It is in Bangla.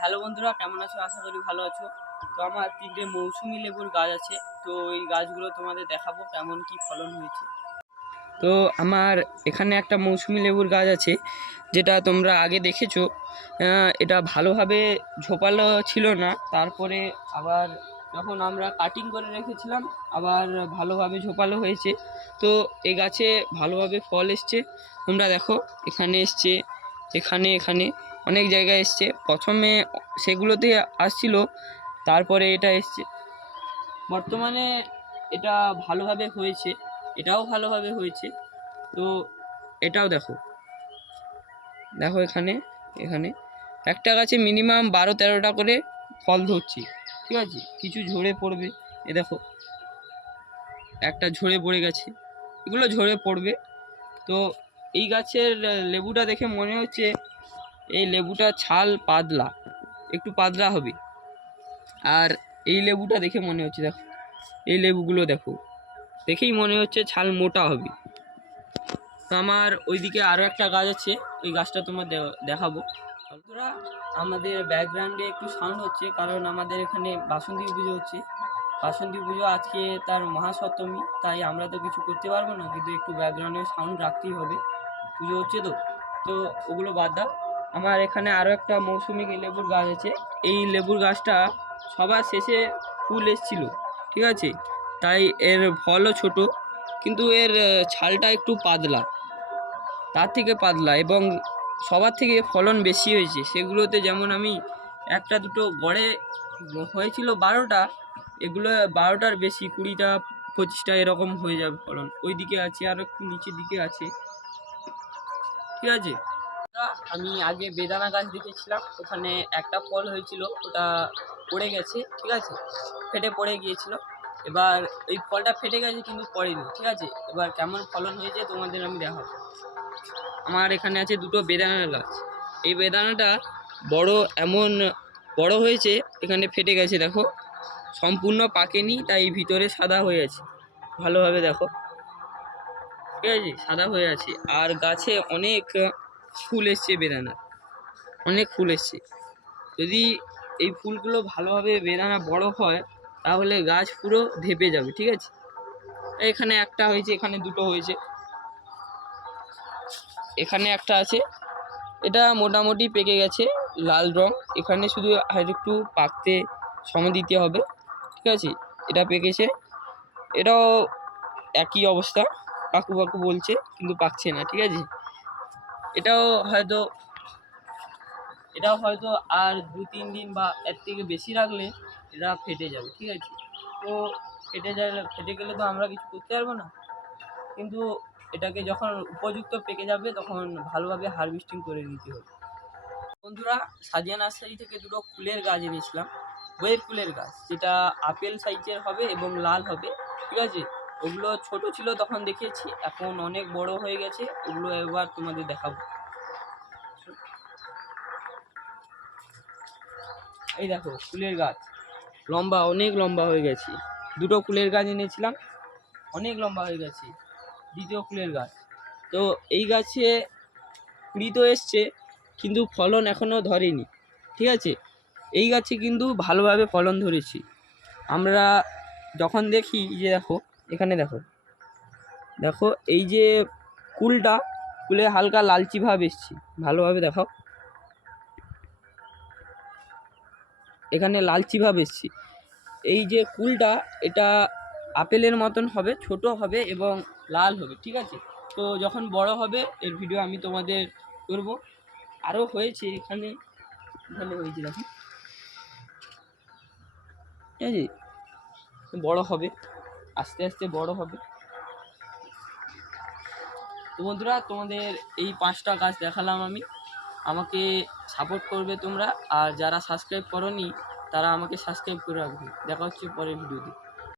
হ্যালো বন্ধুরা, কেমন আছো? আশা করি ভালো আছো। তো আমার 3টে মৌসুমী লেবুর গাছ আছে। তো এই গাছগুলো তোমাদের দেখাবো কেমন কি ফলন হয়েছে। তো আমার এখানে একটা মৌসুমী লেবুর গাছ আছে, যেটা তোমরা আগে দেখেছো। এটা ভালোভাবে ঝোপালো ছিল না, তারপরে আবার যখন আমরা কাটিং করে রেখেছিলাম আবার ভালোভাবে ঝোপালো হয়েছে। তো এই গাছে ভালোভাবে ফল এসছে। তোমরা দেখো, এখানে এসছে, এখানে এখানে অনেক জায়গায় এসছে। প্রথমে সেগুলোতে আসছিল, তারপরে এটা এসছে। বর্তমানে এটা ভালোভাবে হয়েছে, এটাও ভালোভাবে হয়েছে। তো এটাও দেখো, দেখো এখানে এখানে একটা গাছে মিনিমাম 12-13টা করে ফল ধরছে, ঠিক আছে। কিছু ঝরে পড়বে, এ দেখো একটা ঝরে পড়ে গেছে, এগুলো ঝরে পড়বে। তো এই গাছের লেবুটা দেখে মনে হচ্ছে এই লেবুটা ছাল পাতলা, একটু পাতলা হবে। আর এই লেবুটা দেখে মনে হচ্ছে, দেখো এই লেবুগুলো দেখো, দেখেই মনে হচ্ছে ছাল মোটা হবে। তো আমার ওইদিকে আরও একটা গাছ আছে, ওই গাছটা তোমার দেখাবো। বন্ধুরা, আমাদের ব্যাকগ্রাউন্ডে একটু সাউন্ড হচ্ছে, কারণ আমাদের এখানে বাসন্তী পুজো হচ্ছে। বাসন্তী পুজো আজকে তার মহাসপ্তমী, তাই আমরা তো কিছু করতে পারবো না, কিন্তু একটু ব্যাকগ্রাউন্ডে সাউন্ড রাখতেই হবে, পুজো হচ্ছে তো। তো ওগুলো বাদ দাও। আমার এখানে আরও একটা মৌসুমী লেবুর গাছ আছে। এই লেবুর গাছটা সবার শেষে ফুল এসেছিলো, ঠিক আছে। তাই এর ফলও ছোট, কিন্তু এর ছালটা একটু পাতলা, তার থেকে পাতলা, এবং সবার থেকে ফলন বেশি হয়েছে। সেগুলোতে যেমন আমি একটা দুটো গড়ে হয়েছিল 12টা, এগুলো 12টার বেশি, 20টা 25টা এরকম হয়ে যাবে ফলন। ওই দিকে আছে, আর একটু নিচের দিকে আছে, ঠিক আছে। আমি আগে বেদানা গাছ দেখেছিলাম, ওখানে একটা ফল হয়েছিল, ওটা পড়ে গেছে, ঠিক আছে, ফেটে পড়ে গিয়েছিল। এবার এই ফলটা ফেটে গেছে কিন্তু পড়েনি, ঠিক আছে। এবার কেমন ফলন হয়েছে তোমাদের আমি দেখাবো। আমার এখানে আছে দুটো বেদানার গাছ। এই বেদানাটা বড়, এমন বড় হয়েছে, এখানে ফেটে গেছে, দেখো সম্পূর্ণ পাকেনি, তাই ভিতরে সাদা হয়ে আছে। ভালোভাবে দেখো, ঠিক আছে, সাদা হয়ে আছে। আর গাছে অনেক ফুল এসছে, বেদানা অনেক ফুল এসছে। যদি এই ফুলগুলো ভালোভাবে বেদানা বড় হয়, তাহলে গাছ পুরো ধেপে যাবে, ঠিক আছে। এখানে একটা হয়েছে, এখানে দুটো হয়েছে, এখানে একটা আছে। এটা মোটামুটি পেকে গেছে, লাল রং। এখানে শুধু আর একটু পাকতে সময় দিতে হবে, ঠিক আছে। এটা পেকেছে, এটাও একই অবস্থা, পাকু পাকু বলছে কিন্তু পাকছে না, ঠিক আছে। এটাও হয়তো আর 2-3 দিন বা এর থেকে বেশি রাখলে এটা ফেটে যাবে, ঠিক আছে। তো ফেটে গেলে তো আমরা কিছু করতে পারবো না, কিন্তু এটাকে যখন উপযুক্ত পেকে যাবে তখন ভালোভাবে হারভেস্টিং করে নিতে হবে। বন্ধুরা, সাজিয়া নার্সারি থেকে দুটো ফুলের গাছ এনেছিলাম, বইয়ের ফুলের গাছ, যেটা আপেল সাইজের হবে এবং লাল হবে, ঠিক আছে। ওগুলো ছোট ছিল তখন দেখিয়েছি, এখন অনেক বড় হয়ে গেছে। ওগুলো এবার তোমাদের দেখাবো। এই দেখো ফুলের গাছ, লম্বা, অনেক লম্বা হয়ে গেছে। দুটো ফুলের গাছ এনেছিলাম, অনেক লম্বা হয়ে গেছে। দ্বিতীয় ফুলের গাছ। তো এই গাছে কুড়ি তো এসছে, কিন্তু ফলন এখনও ধরেনি, ঠিক আছে। এই গাছে কিন্তু ভালোভাবে ফলন ধরেছি। আমরা যখন দেখি, যে দেখো এখানে দেখো, দেখো এই যে কুলটা, কুলে হালকা লালচি ভাব এসছে, ভালোভাবে দেখাও, এখানে লালচি ভাব এসছে। এই যে কুলটা, এটা আপেলের মতন হবে, ছোট হবে এবং লাল হবে, ঠিক আছে। তো যখন বড় হবে এর ভিডিও আমি তোমাদের করব। আরও হয়েছে, এখানে এখানে হয়েছে, দেখো, ঠিক আছে। বড় হবে, আস্তে আস্তে বড় হবে। তো বন্ধুরা, তোমাদের এই 5টা গাছ দেখালাম আমি। আমাকে সাপোর্ট করবে তোমরা, আর যারা সাবস্ক্রাইব করোনি তারা আমাকে সাবস্ক্রাইব করে রাখবে। দেখা হচ্ছে পরের ভিডিওতে।